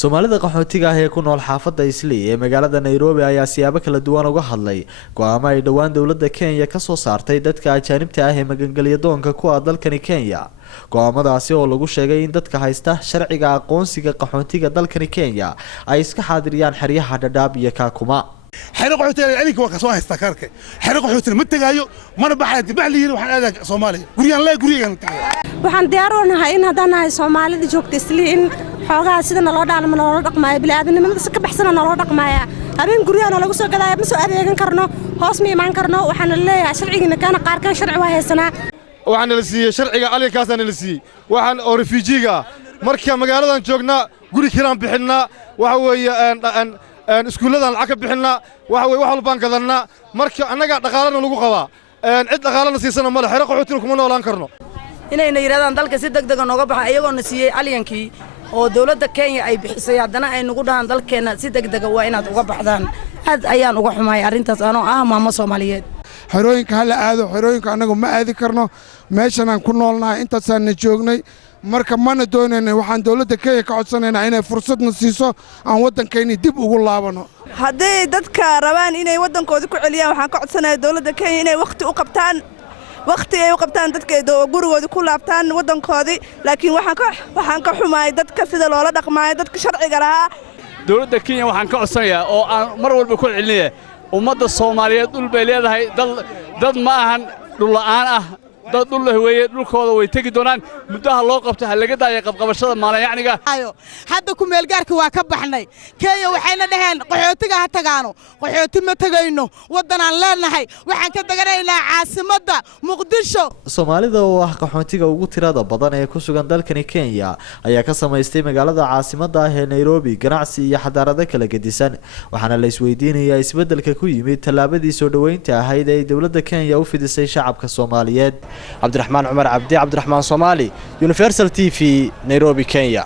Soomaalida qaxootiga ah ee ku nool xaafadda Islii ee magaalada Nairobi ayaa siyaabo kala duwan uga hadlay go'aamo ay dhawaan dawladda Kenya ka soo saartay dadka ajaanibta ah ee magangalyadoonka ku ah dalkani Kenya. Go'aamadaasi oo lagu sheegay in dadka haysta sharciga aqoonsiga qaxootiga dalkani Kenya ay iska xaadiriyaan xeryaha Dadaab iyo Kakuma. حرق حوتين عليك وكسوها استكارك حرق حوتين متجايو ما أنا بحد بحلي وحنا هذا صومالي قريان لا قريان waxaan diyaaroonahay in haddaan nahay Soomaalida joogta Islii xoogaa sida naloo dhaalmo naloo dhaqmaayo bini'aadanimada si ka baxsan naloo dhaqmaayo habeen guriyana lagu soo gadaayo ma soo adeegan karno hoos ma iman karno waxaan leeyahay sharcigiina kana qaarkan sharci waa haysanaa waxaan la siiyay sharciga alikaasana la siiyay waxaan oo refujiga marka magaaladan joognaa guri kiraan bixinaa waxa weeye iskuuladan lacag ka bixinaa waxa way wax walbaan gadanaa marka anaga dhaqaalana lagu qabaa cid dhaqaalana siisana ma leh xero qaxootina kuma noolaan karno inayna yiraahdaan dalka si degdeg ah nooga baxa iyagoo na siiyay alyankii oo dawladda Kenya ay bixisay haddana ay nagu dhahan dalkeena si degdeg ah waa inaad uga baxdaan aad ayaan uga xumahay arrintaas anoo ah maamo Soomaaliyeed xerooyinka hala aado xerooyinka anagu ma aadi karno meeshan aan ku noolnahay intaasaan joognay marka mana doonayna waxaan dawladda Kenya ka codsanaynaa inay fursadna siiso aan waddankeena dib ugu laabano haddii dadka rabaan inay waddankooda ku celiyaan waxaan ka codsanayaa dawladda Kenya inay waqti u qabtaan dadka gurigooda ku laabtaan waddankoodii laakiin waxaan ka xumaay dadka sida loola dhaqmaayo dadka sharciga lahaa dawladda Kenya waxaan ka codsanayaa oo aan mar walba ku celinayaa ummadda Soomaaliyeed dhul bay leedahay dad ma ahan dhul la'aan ah dad dhul leh weeye dhulkooda way tagi doonaan muddaha loo qabto ha laga daayay qabqabashada maalayacniga hadda ku meel gaarka waa ka baxnay Kenya waxayna dhaheen qaxootiga ha tagaano qaxooti ma tagayno waddanaan leenahay waxaan ka daganaynaa caasimadda Muqdisho Soomaalida oo ah qaxootiga ugu tirada badan ee ku sugan dalkani Kenya ayaa ka samaystay magaalada caasimadda ah ee Nairobi ganacsi iyo xadaarado kala gedisan waxaana la isweydiinayaa isbeddelka ku yimid tallaabadii soo dhaweynta ahayd ee dawladda Kenya u fidisay shacabka Soomaaliyeed. عبد الرحمن عمر عبدي عبد الرحمن صومالي يونيفرسال تي في نيروبي كينيا.